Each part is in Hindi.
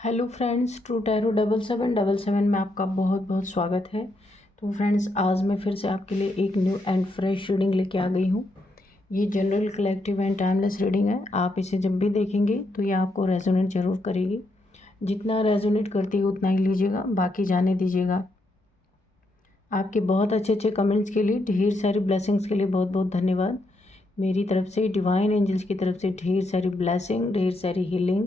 हेलो फ्रेंड्स, ट्रू टैरो 7777 में आपका बहुत बहुत स्वागत है। तो फ्रेंड्स, आज मैं फिर से आपके लिए एक न्यू एंड फ्रेश रीडिंग लेके आ गई हूँ। ये general, collective and timeless reading है। आप इसे जब भी देखेंगे तो ये आपको रेजोनेट ज़रूर करेगी। जितना रेजोनेट करती है उतना ही लीजिएगा, बाकी जाने दीजिएगा। आपके बहुत अच्छे अच्छे कमेंट्स के लिए, ढेर सारी ब्लेसिंग्स के लिए बहुत बहुत धन्यवाद। मेरी तरफ से, डिवाइन एंजल्स की तरफ से ढेर सारी ब्लेसिंग, ढेर सारी हीलिंग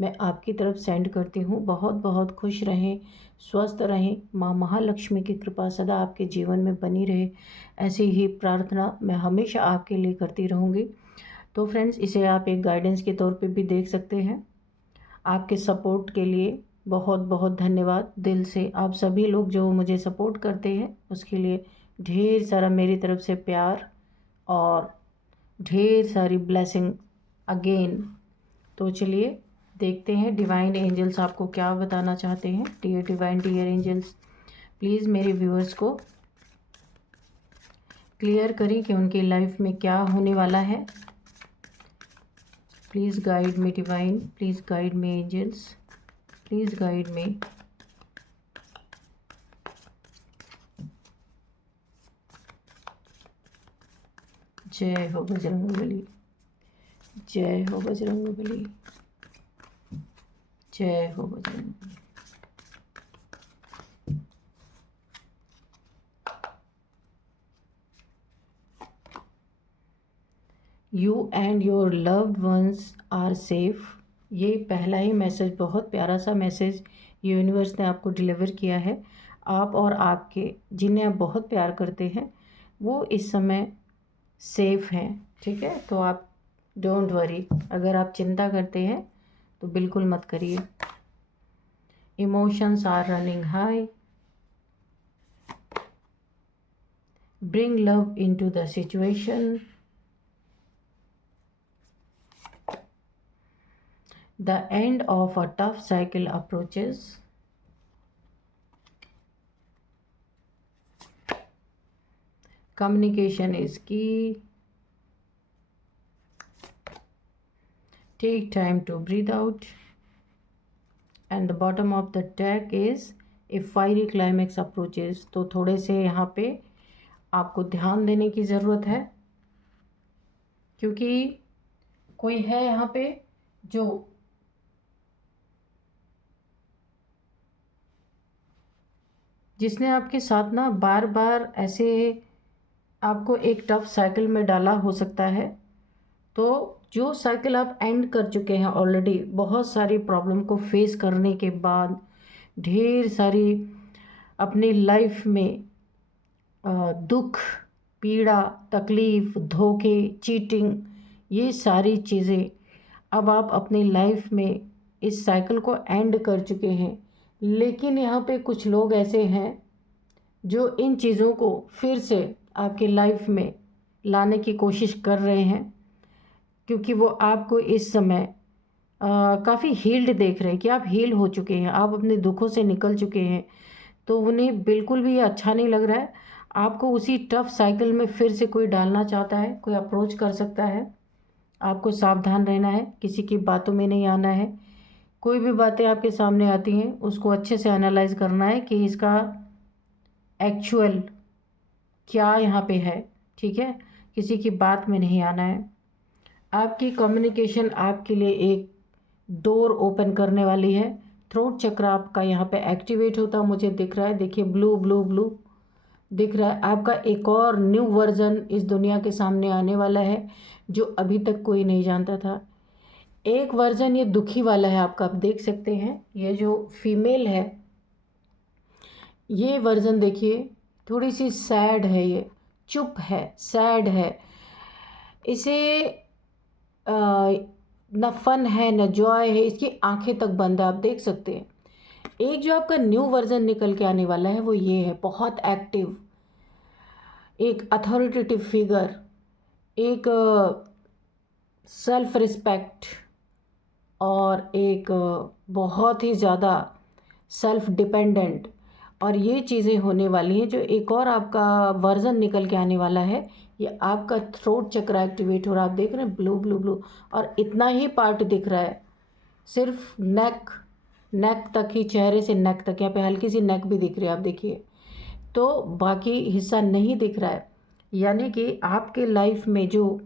मैं आपकी तरफ सेंड करती हूँ। बहुत बहुत खुश रहें, स्वस्थ रहें। माँ महालक्ष्मी की कृपा सदा आपके जीवन में बनी रहे, ऐसी ही प्रार्थना मैं हमेशा आपके लिए करती रहूँगी। तो फ्रेंड्स, इसे आप एक गाइडेंस के तौर पे भी देख सकते हैं। आपके सपोर्ट के लिए बहुत बहुत धन्यवाद दिल से। आप सभी लोग जो मुझे सपोर्ट करते हैं उसके लिए ढेर सारा मेरी तरफ से प्यार और ढेर सारी ब्लेसिंग अगेन। तो चलिए देखते हैं डिवाइन एंजल्स आपको क्या बताना चाहते हैं। Dear divine, dear angels, please मेरे व्यूअर्स को क्लियर करें कि उनकी लाइफ में क्या होने वाला है। Please guide me divine, please guide me angels, please guide me. जय हो बजरंगबली, जय हो बजरंगबली, जय हो Bajrangbali. You and your loved ones are safe. ये पहला ही मैसेज, बहुत प्यारा सा मैसेज यूनिवर्स ने आपको डिलीवर किया है। आप और आपके जिन्हें आप बहुत प्यार करते हैं वो इस समय सेफ हैं, ठीक है। तो आप डोंट वरी, अगर आप चिंता करते हैं तो बिल्कुल मत करिए। Emotions are running high, bring love into the situation. The end of a tough cycle approaches. Communication is key. Take time to breathe out. And the bottom of the deck is a fiery climax approaches. तो थोड़े से यहाँ पे आपको ध्यान देने की ज़रूरत है, क्योंकि कोई है यहाँ पे जो जिसने आपके साथ ना बार बार ऐसे आपको एक टफ साइकिल में डाला हो सकता है। तो जो साइकिल आप एंड कर चुके हैं ऑलरेडी, बहुत सारी प्रॉब्लम को फेस करने के बाद, ढेर सारी अपनी लाइफ में दुख, पीड़ा, तकलीफ़, धोखे, चीटिंग, ये सारी चीज़ें अब आप अपनी लाइफ में इस साइकिल को एंड कर चुके हैं। लेकिन यहाँ पे कुछ लोग ऐसे हैं जो इन चीज़ों को फिर से आपकी लाइफ में लाने की कोशिश कर रहे हैं, क्योंकि वो आपको इस समय काफ़ी हील्ड देख रहे हैं कि आप हील हो चुके हैं, आप अपने दुखों से निकल चुके हैं। तो उन्हें बिल्कुल भी अच्छा नहीं लग रहा है। आपको उसी टफ साइकिल में फिर से कोई डालना चाहता है, कोई अप्रोच कर सकता है। आपको सावधान रहना है, किसी की बातों में नहीं आना है। कोई भी बातें आपके सामने आती हैं उसको अच्छे से एनालाइज करना है कि इसका एक्चुअल क्या यहाँ पे है, ठीक है। किसी की बात में नहीं आना है। आपकी कम्युनिकेशन आपके लिए एक डोर ओपन करने वाली है। थ्रोट चक्र आपका यहाँ पे एक्टिवेट होता मुझे दिख रहा है। देखिए, ब्लू ब्लू ब्लू दिख रहा है। आपका एक और न्यू वर्जन इस दुनिया के सामने आने वाला है जो अभी तक कोई नहीं जानता था। एक वर्जन ये दुखी वाला है आपका, आप देख सकते हैं। ये जो फीमेल है, ये वर्जन देखिए, थोड़ी सी सैड है, ये चुप है, सैड है। इसे न फन है न जॉय है, इसकी आंखें तक बंद है, आप देख सकते हैं। एक जो आपका न्यू वर्जन निकल के आने वाला है वो ये है, बहुत एक्टिव, एक अथॉरिटेटिव फिगर, एक सेल्फ रिस्पेक्ट और एक बहुत ही ज़्यादा सेल्फ डिपेंडेंट। और ये चीज़ें होने वाली हैं। जो एक और आपका वर्जन निकल के आने वाला है, ये आपका थ्रोट चक्र एक्टिवेट हो रहा है। आप देख रहे हैं ब्लू ब्लू ब्लू, और इतना ही पार्ट दिख रहा है, सिर्फ नेक नेक तक ही, चेहरे से नेक तक, यहाँ पे हल्की सी नेक भी दिख रही है, आप देखिए, तो बाकी हिस्सा नहीं दिख रहा है। यानी कि आपके लाइफ में जो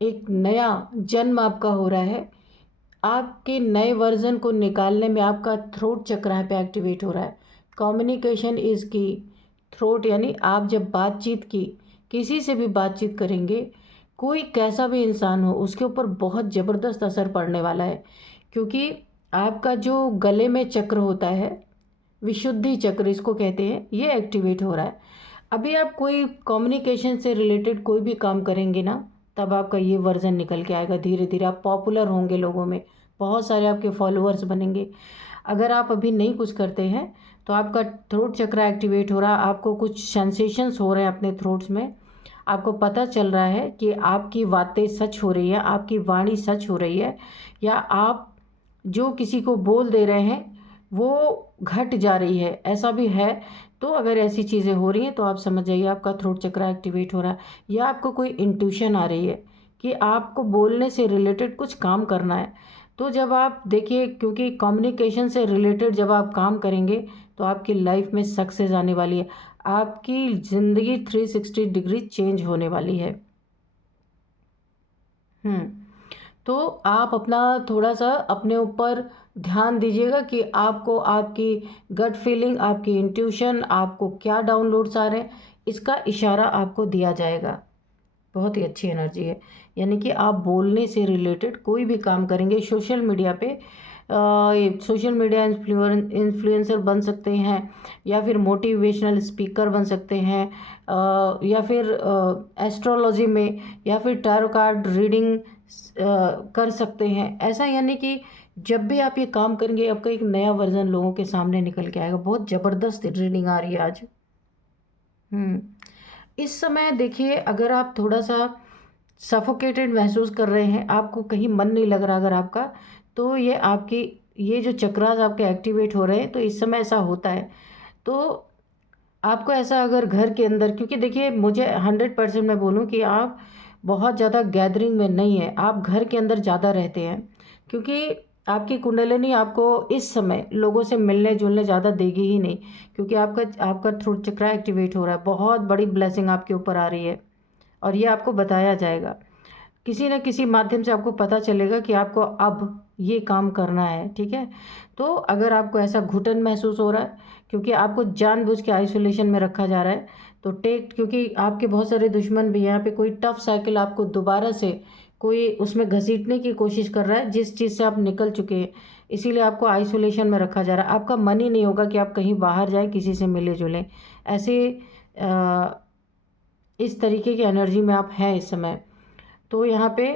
एक नया जन्म आपका हो रहा है, आपके नए वर्जन को निकालने में आपका थ्रोट चक्र यहाँ पे एक्टिवेट हो रहा है। कम्युनिकेशन इज़ की। थ्रोट यानी आप जब बातचीत की, किसी से भी बातचीत करेंगे, कोई कैसा भी इंसान हो, उसके ऊपर बहुत ज़बरदस्त असर पड़ने वाला है। क्योंकि आपका जो गले में चक्र होता है, विशुद्धि चक्र इसको कहते हैं, ये एक्टिवेट हो रहा है। अभी आप कोई कम्युनिकेशन से रिलेटेड कोई भी काम करेंगे ना, तब आपका ये वर्जन निकल के आएगा। धीरे धीरे आप पॉपुलर होंगे लोगों में, बहुत सारे आपके फॉलोअर्स बनेंगे। अगर आप अभी नहीं कुछ करते हैं तो आपका थ्रोट चक्र एक्टिवेट हो रहा है, आपको कुछ सेंसेशंस हो रहे हैं अपने थ्रोट्स में, आपको पता चल रहा है कि आपकी बातें सच हो रही है, आपकी वाणी सच हो रही है, या आप जो किसी को बोल दे रहे हैं वो घट जा रही है, ऐसा भी है। तो अगर ऐसी चीज़ें हो रही हैं तो आप समझ जाइए आपका थ्रोट चक्र एक्टिवेट हो रहा है, या आपको कोई इंट्यूशन आ रही है कि आपको बोलने से रिलेटेड कुछ काम करना है। तो जब आप देखिए, क्योंकि कम्युनिकेशन से रिलेटेड जब आप काम करेंगे तो आपकी लाइफ में सक्सेस आने वाली है, आपकी ज़िंदगी 360 डिग्री चेंज होने वाली है। हम्म तो आप अपना थोड़ा सा अपने ऊपर ध्यान दीजिएगा कि आपको आपकी गट फीलिंग, आपकी इंट्यूशन, आपको क्या डाउनलोड्स आ रहे हैं, इसका इशारा आपको दिया जाएगा। बहुत ही अच्छी एनर्जी है। यानी कि आप बोलने से रिलेटेड कोई भी काम करेंगे, सोशल मीडिया पे सोशल मीडिया इन्फ्लुएंसर बन सकते हैं, या फिर मोटिवेशनल स्पीकर बन सकते हैं, या फिर एस्ट्रोलॉजी में, या फिर टैरो कार्ड रीडिंग कर सकते हैं ऐसा। यानी कि जब भी आप ये काम करेंगे, आपका एक नया वर्जन लोगों के सामने निकल के आएगा। बहुत ज़बरदस्त रीडिंग आ रही है आज। हम्म इस समय देखिए, अगर आप थोड़ा सा सफोकेटेड महसूस कर रहे हैं, आपको कहीं मन नहीं लग रहा अगर आपका, तो ये आपकी, ये जो चक्रास आपके एक्टिवेट हो रहे हैं, तो इस समय ऐसा होता है। तो आपको ऐसा अगर घर के अंदर, क्योंकि देखिए मुझे 100% मैं बोलूँ कि आप बहुत ज़्यादा गैदरिंग में नहीं है, आप घर के अंदर ज़्यादा रहते हैं, क्योंकि आपकी कुंडलिनी आपको इस समय लोगों से मिलने जुलने ज़्यादा देगी ही नहीं, क्योंकि आपका आपका थ्रोट चक्र एक्टिवेट हो रहा है। बहुत बड़ी ब्लेसिंग आपके ऊपर आ रही है, और ये आपको बताया जाएगा, किसी न किसी माध्यम से आपको पता चलेगा कि आपको अब ये काम करना है। ठीक है, तो अगर आपको ऐसा घुटन महसूस हो रहा है, क्योंकि आपको जानबूझ के आइसोलेशन में रखा जा रहा है, तो टेक, क्योंकि आपके बहुत सारे दुश्मन भी हैं यहाँ पे, कोई टफ साइकिल आपको दोबारा से कोई उसमें घसीटने की कोशिश कर रहा है, जिस चीज़ से आप निकल चुके हैं, इसीलिए आपको आइसोलेशन में रखा जा रहा है। आपका मन ही नहीं होगा कि आप कहीं बाहर जाएं, किसी से मिले जुलें, ऐसे इस तरीके की एनर्जी में आप हैं इस समय। तो यहाँ पे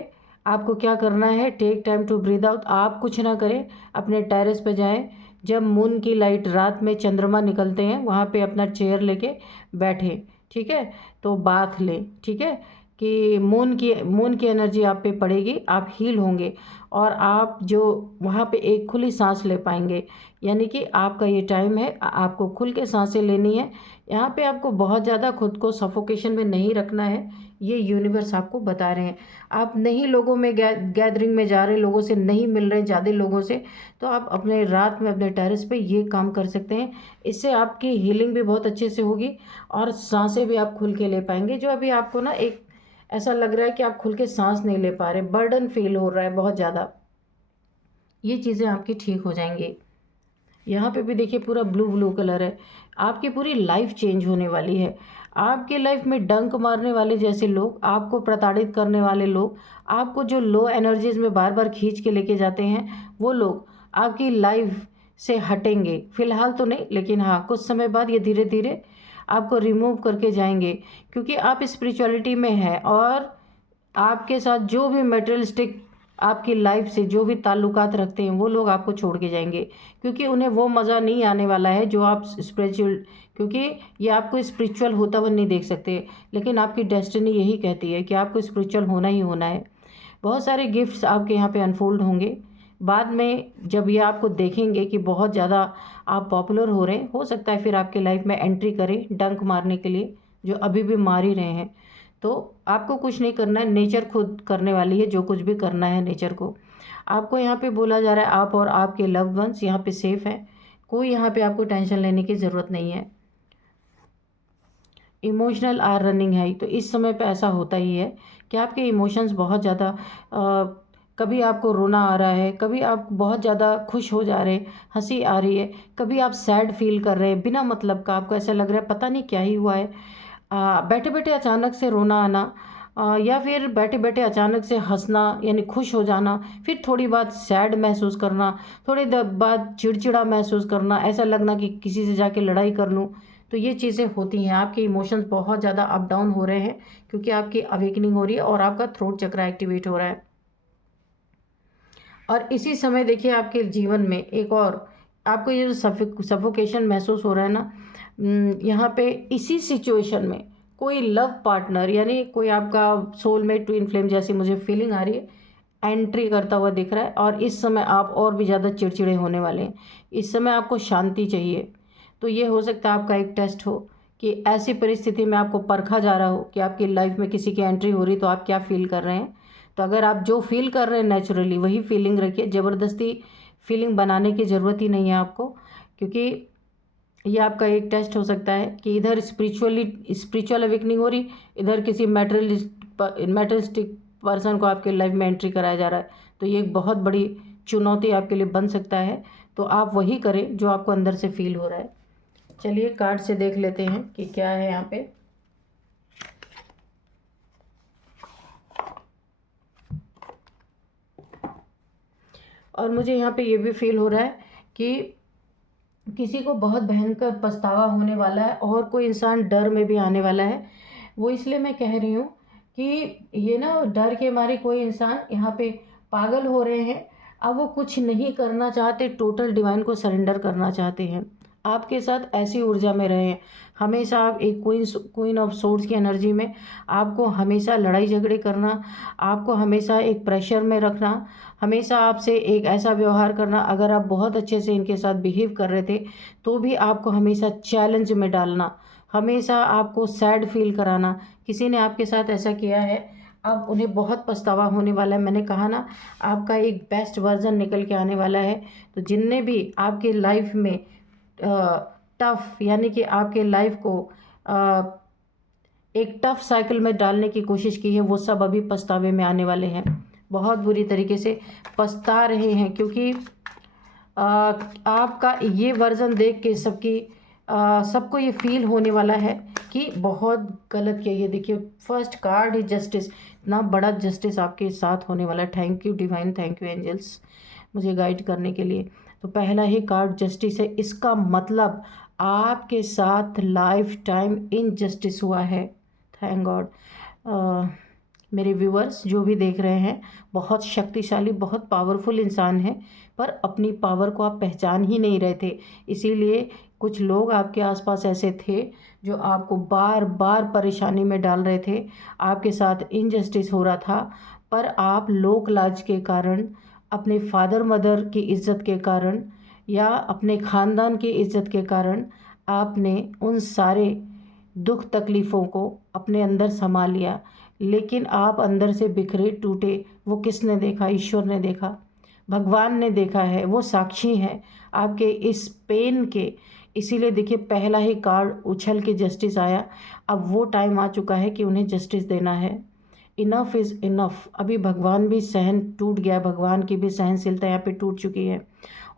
आपको क्या करना है, take time to breathe out. आप कुछ ना करें, अपने टेरेस पे जाएं, जब मून की लाइट, रात में चंद्रमा निकलते हैं, वहाँ पे अपना चेयर लेके बैठें। ठीक है, तो बाथ लें। ठीक है, कि मून की एनर्जी आप पे पड़ेगी, आप हील होंगे, और आप जो वहाँ पे एक खुली सांस ले पाएंगे। यानी कि आपका ये टाइम है, आपको खुल के सांसें लेनी है। यहाँ पे आपको बहुत ज़्यादा खुद को सफोकेशन में नहीं रखना है, ये यूनिवर्स आपको बता रहे हैं। आप नहीं लोगों में गैदरिंग में जा रहे, लोगों से नहीं मिल रहे ज़्यादा लोगों से, तो आप अपने रात में अपने टेरेस पे ये काम कर सकते हैं। इससे आपकी हीलिंग भी बहुत अच्छे से होगी, और सांसें भी आप खुल के ले पाएंगे। जो अभी आपको ना एक ऐसा लग रहा है कि आप खुल के सांस नहीं ले पा रहे, बर्डन फील हो रहा है बहुत ज़्यादा, ये चीज़ें आपकी ठीक हो जाएंगी। यहाँ पे भी देखिए पूरा ब्लू ब्लू कलर है। आपकी पूरी लाइफ चेंज होने वाली है। आपकी लाइफ में डंक मारने वाले जैसे लोग, आपको प्रताड़ित करने वाले लोग, आपको जो लो एनर्जीज में बार बार खींच के लेके जाते हैं, वो लोग आपकी लाइफ से हटेंगे। फिलहाल तो नहीं, लेकिन हाँ, कुछ समय बाद ये धीरे धीरे आपको रिमूव करके जाएंगे, क्योंकि आप स्पिरिचुअलिटी में हैं, और आपके साथ जो भी मटेरियलिस्टिक आपकी लाइफ से जो भी ताल्लुकात रखते हैं, वो लोग आपको छोड़ के जाएंगे, क्योंकि उन्हें वो मज़ा नहीं आने वाला है जो आप स्पिरिचुअल, क्योंकि ये आपको स्पिरिचुअल होता हुआ नहीं देख सकते, लेकिन आपकी डेस्टिनी यही कहती है कि आपको स्पिरिचुअल होना ही होना है। बहुत सारे गिफ्ट्स आपके यहाँ पे अनफोल्ड होंगे बाद में, जब ये आपको देखेंगे कि बहुत ज़्यादा आप पॉपुलर हो रहे हैं, हो सकता है फिर आपके लाइफ में एंट्री करें डंक मारने के लिए, जो अभी भी मार ही रहे हैं। तो आपको कुछ नहीं करना है, नेचर खुद करने वाली है जो कुछ भी करना है नेचर को। आपको यहाँ पे बोला जा रहा है आप और आपके लव्ड वंस यहाँ पे सेफ हैं, कोई यहाँ पे आपको टेंशन लेने की ज़रूरत नहीं है। इमोशनल आर रनिंग हाई, तो इस समय पे ऐसा होता ही है कि आपके इमोशंस बहुत ज़्यादा कभी आपको रोना आ रहा है, कभी आप बहुत ज़्यादा खुश हो जा रहे हैं, हंसी आ रही है, कभी आप सैड फील कर रहे हैं बिना मतलब का, आपको ऐसा लग रहा है पता नहीं क्या ही हुआ है। बैठे बैठे अचानक से रोना आना, या फिर बैठे बैठे अचानक से हंसना यानी खुश हो जाना, फिर थोड़ी बात सैड महसूस करना, थोड़ी देर बाद चिड़चिड़ा महसूस करना, ऐसा लगना कि किसी से जाके लड़ाई कर लूँ। तो ये चीज़ें होती हैं, आपके इमोशंस बहुत ज़्यादा अप डाउन हो रहे हैं क्योंकि आपकी अवेकनिंग हो रही है और आपका थ्रोट चक्र एक्टिवेट हो रहा है। और इसी समय देखिए आपके जीवन में एक और आपको ये जो सफोकेशन महसूस हो रहा है ना, यहाँ पे इसी सिचुएशन में कोई लव पार्टनर यानी कोई आपका सोलमेट ट्विन फ्लेम जैसी मुझे फीलिंग आ रही है, एंट्री करता हुआ दिख रहा है। और इस समय आप और भी ज़्यादा चिड़चिड़े होने वाले हैं, इस समय आपको शांति चाहिए। तो ये हो सकता है आपका एक टेस्ट हो कि ऐसी परिस्थिति में आपको परखा जा रहा हो कि आपकी लाइफ में किसी की एंट्री हो रही तो आप क्या फील कर रहे हैं। तो अगर आप जो फील कर रहे हैं नेचुरली वही फीलिंग रखिए, ज़बरदस्ती फीलिंग बनाने की ज़रूरत ही नहीं है आपको, क्योंकि ये आपका एक टेस्ट हो सकता है कि इधर स्पिरिचुअल अवेकनिंग हो रही, इधर किसी मैटरिस्टिक पर्सन को आपके लाइफ में एंट्री कराया जा रहा है। तो ये एक बहुत बड़ी चुनौती आपके लिए बन सकता है, तो आप वही करें जो आपको अंदर से फील हो रहा है। चलिए कार्ड से देख लेते हैं कि क्या है यहाँ पे। और मुझे यहाँ पे ये भी फील हो रहा है कि किसी को बहुत भयंकर पछतावा होने वाला है और कोई इंसान डर में भी आने वाला है। वो इसलिए मैं कह रही हूँ कि ये ना डर के मारे कोई इंसान यहाँ पे पागल हो रहे हैं। अब वो कुछ नहीं करना चाहते, टोटल डिवाइन को सरेंडर करना चाहते हैं। आपके साथ ऐसी ऊर्जा में रहे हैं, हमेशा आप एक क्वीन ऑफ सोर्ड्स की एनर्जी में, आपको हमेशा लड़ाई झगड़े करना, आपको हमेशा एक प्रेशर में रखना, हमेशा आपसे एक ऐसा व्यवहार करना, अगर आप बहुत अच्छे से इनके साथ बिहेव कर रहे थे तो भी आपको हमेशा चैलेंज में डालना, हमेशा आपको सैड फील कराना। किसी ने आपके साथ ऐसा किया है, अब उन्हें बहुत पछतावा होने वाला है। मैंने कहा ना, आपका एक बेस्ट वर्जन निकल के आने वाला है। तो जिनने भी आपके लाइफ में टफ यानी कि आपके लाइफ को एक टफ साइकिल में डालने की कोशिश की है, वो सब अभी पछतावे में आने वाले हैं, बहुत बुरी तरीके से पछता रहे हैं, क्योंकि आपका ये वर्जन देख के सबको ये फील होने वाला है कि बहुत गलत किया। ये देखिए फर्स्ट कार्ड है जस्टिस, इतना बड़ा जस्टिस आपके साथ होने वाला है। Thank you divine, thank you angels मुझे गाइड करने के लिए। तो पहला ही कार्ड जस्टिस है, इसका मतलब आपके साथ लाइफ टाइम इनजस्टिस हुआ है। Thank God. मेरे व्यूअर्स जो भी देख रहे हैं, बहुत शक्तिशाली बहुत पावरफुल इंसान हैं, पर अपनी पावर को आप पहचान ही नहीं रहे थे। इसीलिए कुछ लोग आपके आसपास ऐसे थे जो आपको बार बार परेशानी में डाल रहे थे, आपके साथ इनजस्टिस हो रहा था, पर आप लोक लाज के कारण, अपने फादर मदर की इज़्ज़त के कारण या अपने ख़ानदान की इज़्ज़त के कारण आपने उन सारे दुख तकलीफ़ों को अपने अंदर समा लिया। लेकिन आप अंदर से बिखरे टूटे, वो किसने देखा? ईश्वर ने देखा, भगवान ने देखा है, वो साक्षी हैं आपके इस पेन के। इसीलिए देखिए पहला ही कार्ड उछल के जस्टिस आया। अब वो टाइम आ चुका है कि उन्हें जस्टिस देना है। Enough is enough. अभी भगवान भी सहन टूट गया, भगवान की भी सहनशीलता यहाँ पे टूट चुकी है।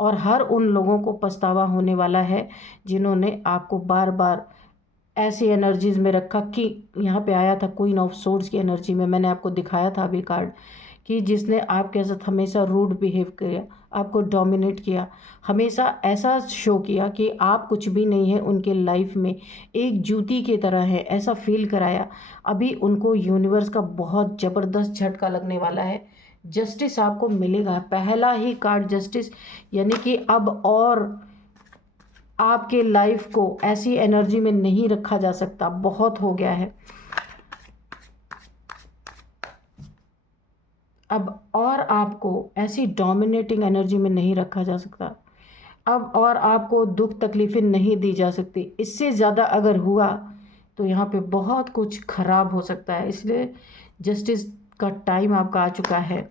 और हर उन लोगों को पछतावा होने वाला है जिन्होंने आपको बार बार ऐसी एनर्जीज में रखा कि यहाँ पे आया था क्वीन ऑफ सोर्ड्स की एनर्जी में, मैंने आपको दिखाया था अभी कार्ड, कि जिसने आपके साथ हमेशा रूड बिहेव किया, आपको डोमिनेट किया, हमेशा ऐसा शो किया कि आप कुछ भी नहीं है उनके लाइफ में, एक जूती की तरह है, ऐसा फील कराया। अभी उनको यूनिवर्स का बहुत ज़बरदस्त झटका लगने वाला है, जस्टिस आपको मिलेगा। पहला ही कार्ड जस्टिस, यानी कि अब और आपके लाइफ को ऐसी एनर्जी में नहीं रखा जा सकता, बहुत हो गया है। अब और आपको ऐसी डोमिनेटिंग एनर्जी में नहीं रखा जा सकता, अब और आपको दुख तकलीफ़ें नहीं दी जा सकती। इससे ज़्यादा अगर हुआ तो यहाँ पे बहुत कुछ ख़राब हो सकता है, इसलिए जस्टिस का टाइम आपका आ चुका है।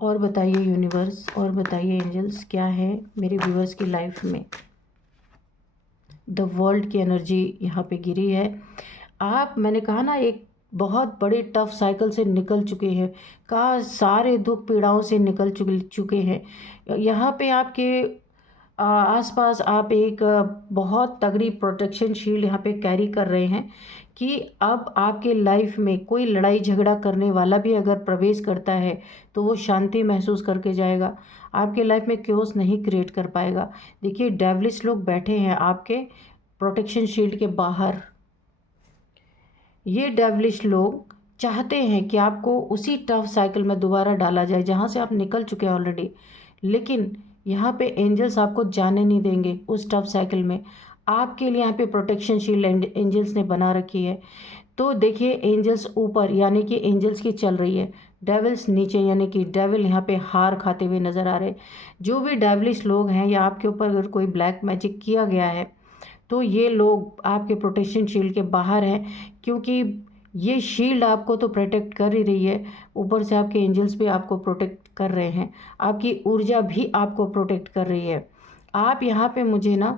और बताइए यूनिवर्स, और बताइए एंजल्स, क्या है मेरे व्यूअर्स की लाइफ में। द वर्ल्ड की एनर्जी यहाँ पे गिरी है। आप, मैंने कहा ना, एक बहुत बड़े टफ साइकिल से निकल चुके हैं, का सारे दुख पीड़ाओं से निकल चुके हैं। यहाँ पे आपके आसपास आप एक बहुत तगड़ी प्रोटेक्शन शील्ड यहाँ पे कैरी कर रहे हैं कि अब आपके लाइफ में कोई लड़ाई झगड़ा करने वाला भी अगर प्रवेश करता है तो वो शांति महसूस करके जाएगा, आपके लाइफ में क्योस नहीं क्रिएट कर पाएगा। देखिए, डेविलिश लोग बैठे हैं आपके प्रोटेक्शन शील्ड के बाहर। ये डेविलिश लोग चाहते हैं कि आपको उसी टफ साइकिल में दोबारा डाला जाए जहाँ से आप निकल चुके हैं ऑलरेडी, लेकिन यहाँ पे एंजल्स आपको जाने नहीं देंगे उस टफ साइकिल में। आपके लिए यहाँ पे प्रोटेक्शन शील्ड एंजल्स ने बना रखी है। तो देखिए, एंजल्स ऊपर यानी कि एंजल्स की चल रही है, डेविल्स नीचे यानी कि डेविल यहाँ पे हार खाते हुए नज़र आ रहे हैं। जो भी डेविलिश लोग हैं या आपके ऊपर अगर कोई ब्लैक मैजिक किया गया है तो ये लोग आपके प्रोटेक्शन शील्ड के बाहर हैं, क्योंकि ये शील्ड आपको तो प्रोटेक्ट कर ही रही है, ऊपर से आपके एंजल्स भी आपको प्रोटेक्ट कर रहे हैं, आपकी ऊर्जा भी आपको प्रोटेक्ट कर रही है। आप यहाँ पे मुझे ना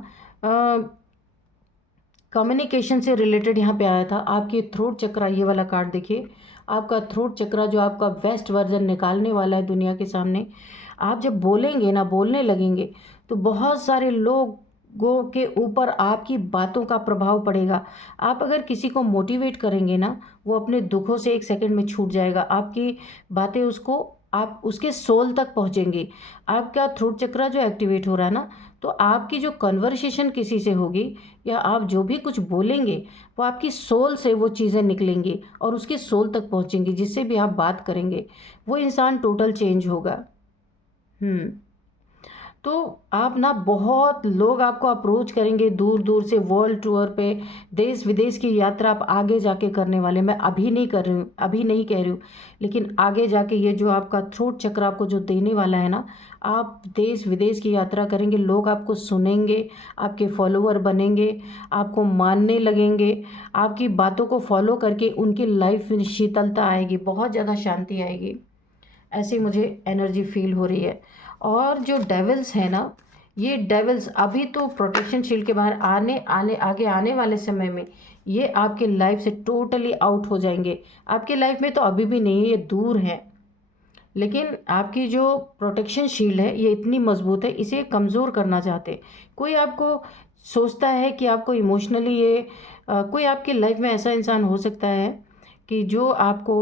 कम्युनिकेशन से रिलेटेड यहाँ पे आया था। आपकी थ्रोट चक्रा, ये वाला कार्ड देखिए, आपका थ्रोट चक्रा जो आपका बेस्ट वर्जन निकालने वाला है दुनिया के सामने। आप जब बोलेंगे ना, बोलने लगेंगे, तो बहुत सारे लोगों के ऊपर आपकी बातों का प्रभाव पड़ेगा। आप अगर किसी को मोटिवेट करेंगे ना, वो अपने दुखों से एक सेकंड में छूट जाएगा। आपकी बातें उसको, आप उसके सोल तक पहुँचेंगी। आपका थ्रोट चक्रा जो एक्टिवेट हो रहा है ना, तो आपकी जो कन्वर्सेशन किसी से होगी या आप जो भी कुछ बोलेंगे, वो आपकी सोल से वो चीज़ें निकलेंगी और उसके सोल तक पहुंचेंगी। जिससे भी आप बात करेंगे वो इंसान टोटल चेंज होगा। तो आप ना, बहुत लोग आपको अप्रोच करेंगे दूर दूर से, वर्ल्ड टूर पे, देश विदेश की यात्रा आप आगे जाके करने वाले। मैं अभी नहीं कर रही हूँ, अभी नहीं कह रही हूँ, लेकिन आगे जाके ये जो आपका थ्रोट चक्र आपको जो देने वाला है ना, आप देश विदेश की यात्रा करेंगे, लोग आपको सुनेंगे, आपके फॉलोअर बनेंगे, आपको मानने लगेंगे, आपकी बातों को फॉलो करके उनकी लाइफ में शीतलता आएगी, बहुत ज़्यादा शांति आएगी। ऐसी मुझे एनर्जी फील हो रही है। और जो डेविल्स है ना, ये डेविल्स अभी तो प्रोटेक्शन शील्ड के बाहर आगे आने वाले समय में ये आपके लाइफ से टोटली आउट हो जाएंगे। आपके लाइफ में तो अभी भी नहीं है, ये दूर है, लेकिन आपकी जो प्रोटेक्शन शील्ड है ये इतनी मजबूत है, इसे कमज़ोर करना चाहते। कोई आपको सोचता है कि आपको इमोशनली ये कोई आपकी लाइफ में ऐसा इंसान हो सकता है कि जो आपको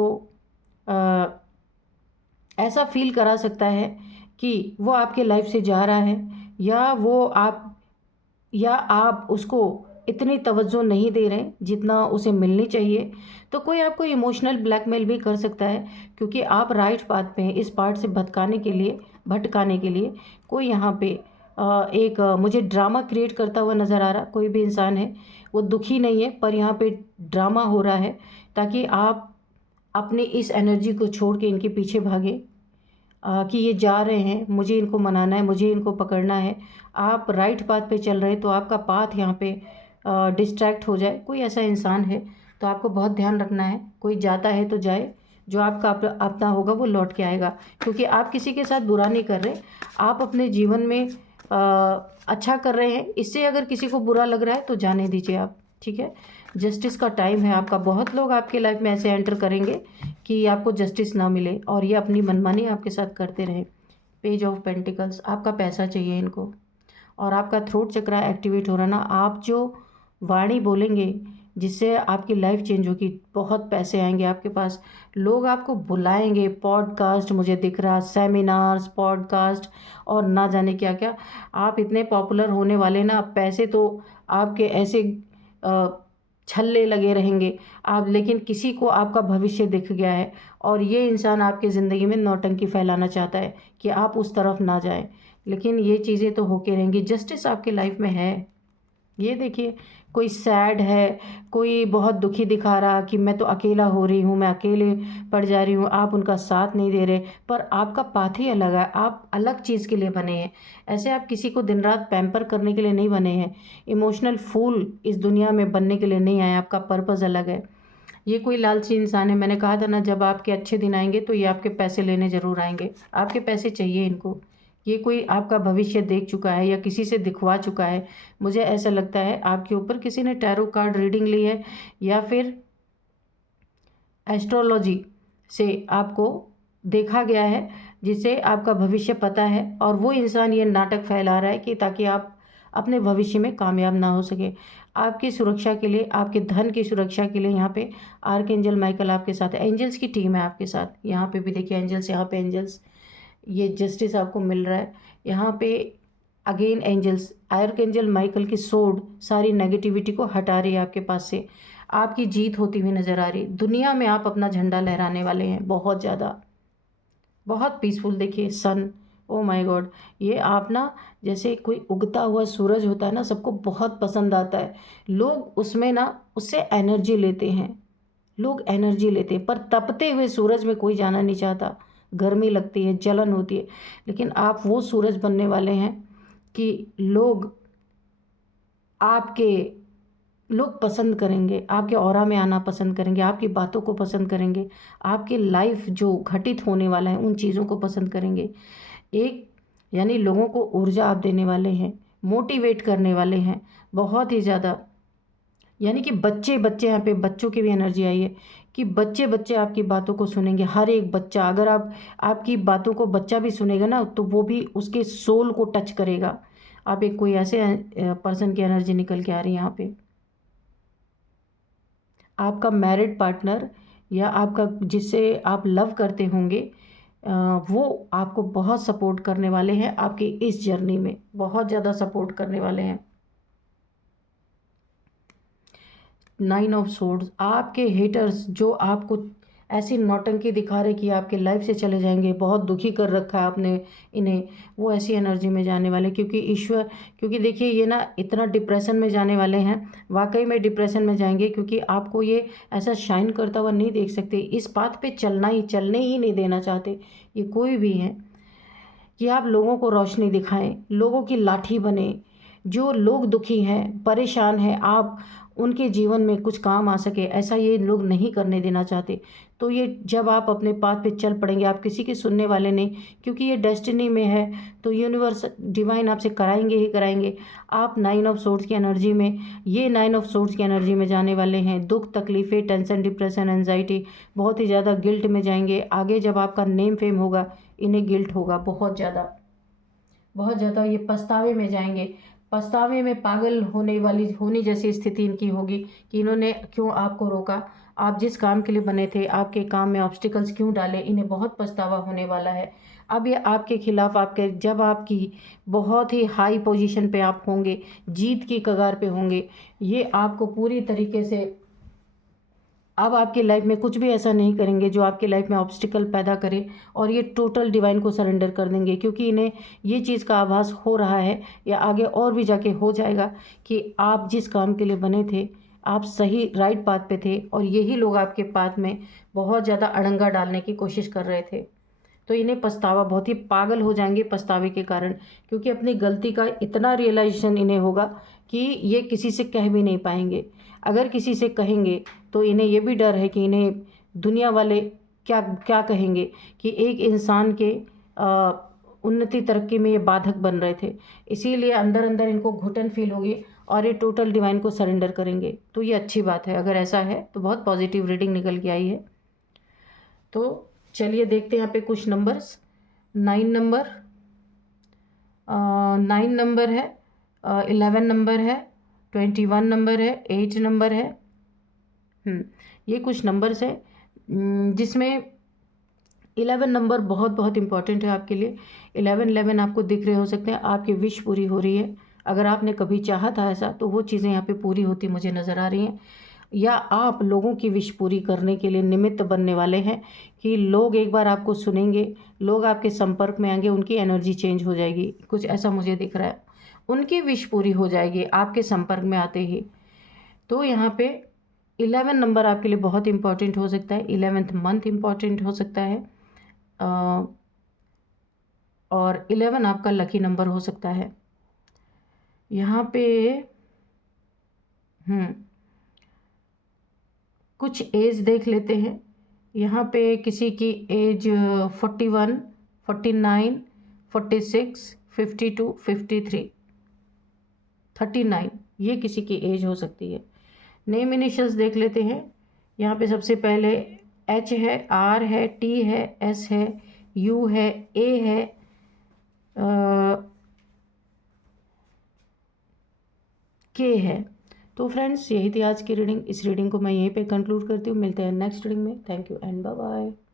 ऐसा फील करा सकता है कि वो आपके लाइफ से जा रहा है, या आप उसको इतनी तवज्जो नहीं दे रहे जितना उसे मिलनी चाहिए। तो कोई आपको इमोशनल ब्लैकमेल भी कर सकता है, क्योंकि आप राइट पाथ पे हैं। इस पार्ट से भटकाने के लिए कोई यहाँ पे मुझे ड्रामा क्रिएट करता हुआ नज़र आ रहा। कोई भी इंसान है, वो दुखी नहीं है, पर यहाँ पे ड्रामा हो रहा है ताकि आप अपनी इस एनर्जी को छोड़ के इनके पीछे भागे, कि ये जा रहे हैं, मुझे इनको मनाना है, मुझे इनको पकड़ना है। आप राइट पाथ पे चल रहे हैं तो आपका पाथ यहाँ पे डिस्ट्रैक्ट हो जाए। कोई ऐसा इंसान है तो आपको बहुत ध्यान रखना है। कोई जाता है तो जाए, जो आपका अपना होगा वो लौट के आएगा, क्योंकि आप किसी के साथ बुरा नहीं कर रहे, आप अपने जीवन में अच्छा कर रहे हैं। इससे अगर किसी को बुरा लग रहा है तो जाने दीजिए आप, ठीक है। जस्टिस का टाइम है आपका। बहुत लोग आपके लाइफ में ऐसे एंटर करेंगे कि आपको जस्टिस ना मिले और ये अपनी मनमानी आपके साथ करते रहें। पेज ऑफ पेंटिकल्स, आपका पैसा चाहिए इनको, और आपका थ्रोट चक्रा एक्टिवेट हो रहा ना। आप जो वाणी बोलेंगे जिससे आपकी लाइफ चेंज होगी, बहुत पैसे आएंगे आपके पास, लोग आपको बुलाएंगे, पॉडकास्ट मुझे दिख रहा, सेमिनार्स, पॉडकास्ट और ना जाने क्या क्या। आप इतने पॉपुलर होने वाले ना, पैसे तो आपके ऐसे छल्ले लगे रहेंगे आप, लेकिन किसी को आपका भविष्य दिख गया है और ये इंसान आपकी ज़िंदगी में नौटंकी फैलाना चाहता है कि आप उस तरफ ना जाएं, लेकिन ये चीज़ें तो होके रहेंगी। जस्टिस आपकी लाइफ में है, ये देखिए, कोई सैड है, कोई बहुत दुखी दिखा रहा कि मैं तो अकेला हो रही हूँ, मैं अकेले पड़ जा रही हूँ, आप उनका साथ नहीं दे रहे, पर आपका पाथ ही अलग है, आप अलग चीज़ के लिए बने हैं। ऐसे आप किसी को दिन रात पैम्पर करने के लिए नहीं बने हैं, इमोशनल फूल इस दुनिया में बनने के लिए नहीं आए, आपका पर्पज़ अलग है। ये कोई लालची इंसान है, मैंने कहा था ना, जब आपके अच्छे दिन आएंगे तो ये आपके पैसे लेने ज़रूर आएंगे, आपके पैसे चाहिए इनको। ये कोई आपका भविष्य देख चुका है या किसी से दिखवा चुका है। मुझे ऐसा लगता है आपके ऊपर किसी ने टैरो कार्ड रीडिंग ली है या फिर एस्ट्रोलॉजी से आपको देखा गया है, जिससे आपका भविष्य पता है, और वो इंसान ये नाटक फैला रहा है कि ताकि आप अपने भविष्य में कामयाब ना हो सके। आपकी सुरक्षा के लिए, आपके धन की सुरक्षा के लिए यहाँ पे आर्कएंजल माइकल आपके साथ है, एंजल्स की टीम है आपके साथ। यहाँ पे भी देखिए एंजल्स, यहाँ पे एंजल्स, ये जस्टिस आपको मिल रहा है। यहाँ पे अगेन एंजल्स, आर्कएंजल माइकल की सोड सारी नेगेटिविटी को हटा रही है आपके पास से। आपकी जीत होती हुई नज़र आ रही, दुनिया में आप अपना झंडा लहराने वाले हैं, बहुत ज़्यादा, बहुत पीसफुल। देखिए सन, ओ माय गॉड, ये आप ना जैसे कोई उगता हुआ सूरज होता है ना, सबको बहुत पसंद आता है, लोग उसमें ना उससे एनर्जी लेते हैं, लोग एनर्जी लेते हैं, पर तपते हुए सूरज में कोई जाना नहीं चाहता, गर्मी लगती है, जलन होती है। लेकिन आप वो सूरज बनने वाले हैं कि आपके लोग पसंद करेंगे, आपके ऑरा में आना पसंद करेंगे, आपकी बातों को पसंद करेंगे, आपके लाइफ जो घटित होने वाला है उन चीज़ों को पसंद करेंगे। एक यानी लोगों को ऊर्जा आप देने वाले हैं, मोटिवेट करने वाले हैं बहुत ही ज़्यादा। यानी कि बच्चे बच्चे, यहाँ पे बच्चों की भी एनर्जी आई है कि बच्चे बच्चे आपकी बातों को सुनेंगे। हर एक बच्चा, अगर आप आपकी बातों को बच्चा भी सुनेगा ना, तो वो भी उसके सोल को टच करेगा। आप एक कोई ऐसे पर्सन की एनर्जी निकल के आ रही है यहाँ पे। आपका मैरिड पार्टनर या आपका जिससे आप लव करते होंगे, वो आपको बहुत सपोर्ट करने वाले हैं, आपकी इस जर्नी में बहुत ज़्यादा सपोर्ट करने वाले हैं। 9 ऑफ सोर्ड्स, आपके हेटर्स जो आपको ऐसी नौटंकी दिखा रहे कि आपके लाइफ से चले जाएंगे, बहुत दुखी कर रखा है आपने इन्हें, वो ऐसी एनर्जी में जाने वाले, क्योंकि देखिए ये ना इतना डिप्रेशन में जाने वाले हैं, वाकई में डिप्रेशन में जाएंगे, क्योंकि आपको ये ऐसा शाइन करता हुआ नहीं देख सकते, इस बात पे चलने ही नहीं देना चाहते ये कोई भी है कि आप लोगों को रोशनी दिखाएं, लोगों की लाठी बने, जो लोग दुखी हैं, परेशान हैं, आप उनके जीवन में कुछ काम आ सके, ऐसा ये लोग नहीं करने देना चाहते। तो ये जब आप अपने पाथ पे चल पड़ेंगे, आप किसी की सुनने वाले नहीं, क्योंकि ये डेस्टिनी में है, तो यूनिवर्स डिवाइन आपसे कराएंगे ही कराएंगे। आप 9 ऑफ सोर्ड्स की एनर्जी में, ये 9 ऑफ सोर्ड्स की एनर्जी में जाने वाले हैं। दुख, तकलीफ़ें, टेंशन, डिप्रेशन, एनजाइटी, बहुत ही ज़्यादा गिल्ट में जाएंगे। आगे जब आपका नेम फेम होगा, इन्हें गिल्ट होगा बहुत ज़्यादा, बहुत ज़्यादा। ये पछतावे में जाएंगे, पछतावे में पागल होने जैसी स्थिति इनकी होगी कि इन्होंने क्यों आपको रोका, आप जिस काम के लिए बने थे, आपके काम में ऑब्स्टिकल्स क्यों डाले, इन्हें बहुत पछतावा होने वाला है। अब ये आपके खिलाफ, आपके जब आपकी बहुत ही हाई पोजीशन पे आप होंगे, जीत की कगार पे होंगे, ये आपको पूरी तरीके से अब आपकी लाइफ में कुछ भी ऐसा नहीं करेंगे जो आपकी लाइफ में ऑब्स्टिकल पैदा करे, और ये टोटल डिवाइन को सरेंडर कर देंगे, क्योंकि इन्हें ये चीज़ का आभास हो रहा है या आगे और भी जाके हो जाएगा कि आप जिस काम के लिए बने थे, आप सही राइट पाथ पे थे, और यही लोग आपके पाथ में बहुत ज़्यादा अड़ंगा डालने की कोशिश कर रहे थे। तो इन्हें पछतावा, बहुत ही पागल हो जाएंगे पछतावे के कारण, क्योंकि अपनी गलती का इतना रियलाइजेशन इन्हें होगा कि ये किसी से कह भी नहीं पाएंगे। अगर किसी से कहेंगे तो इन्हें ये भी डर है कि इन्हें दुनिया वाले क्या क्या कहेंगे कि एक इंसान के उन्नति तरक्की में ये बाधक बन रहे थे। इसीलिए अंदर अंदर इनको घुटन फील होगी और ये टोटल डिवाइन को सरेंडर करेंगे। तो ये अच्छी बात है, अगर ऐसा है तो बहुत पॉजिटिव रीडिंग निकल के आई है। तो चलिए देखते हैं यहाँ पे कुछ नंबर्स। 9 नंबर, 9 नंबर है, 11 नंबर है, 21 नंबर है, 8 नंबर है। ये कुछ नंबर्स है जिसमें 11 नंबर बहुत बहुत इंपॉर्टेंट है आपके लिए। 11 आपको दिख रहे हो सकते हैं, आपकी विश पूरी हो रही है। अगर आपने कभी चाहा था ऐसा, तो वो चीज़ें यहाँ पे पूरी होती मुझे नज़र आ रही हैं, या आप लोगों की विश पूरी करने के लिए निमित्त बनने वाले हैं कि लोग एक बार आपको सुनेंगे, लोग आपके संपर्क में आएंगे, उनकी एनर्जी चेंज हो जाएगी, कुछ ऐसा मुझे दिख रहा है। उनकी विश पूरी हो जाएगी आपके संपर्क में आते ही। तो यहाँ पे 11 नंबर आपके लिए बहुत इंपॉर्टेंट हो सकता है, 11th मंथ इंपॉर्टेंट हो सकता है, और 11 आपका लकी नंबर हो सकता है। यहाँ पे कुछ एज देख लेते हैं। यहाँ पे किसी की एज 41, 49, 46, 52, 53, 39, ये किसी की एज हो सकती है। नेम इनिशियल्स देख लेते हैं। यहाँ पे सबसे पहले एच है, आर है, टी है, एस है, यू है, ए है, के है। तो फ्रेंड्स, यही थी आज की रीडिंग। इस रीडिंग को मैं यहीं पे कंक्लूड करती हूँ। मिलते हैं नेक्स्ट रीडिंग में। Thank you and bye bye.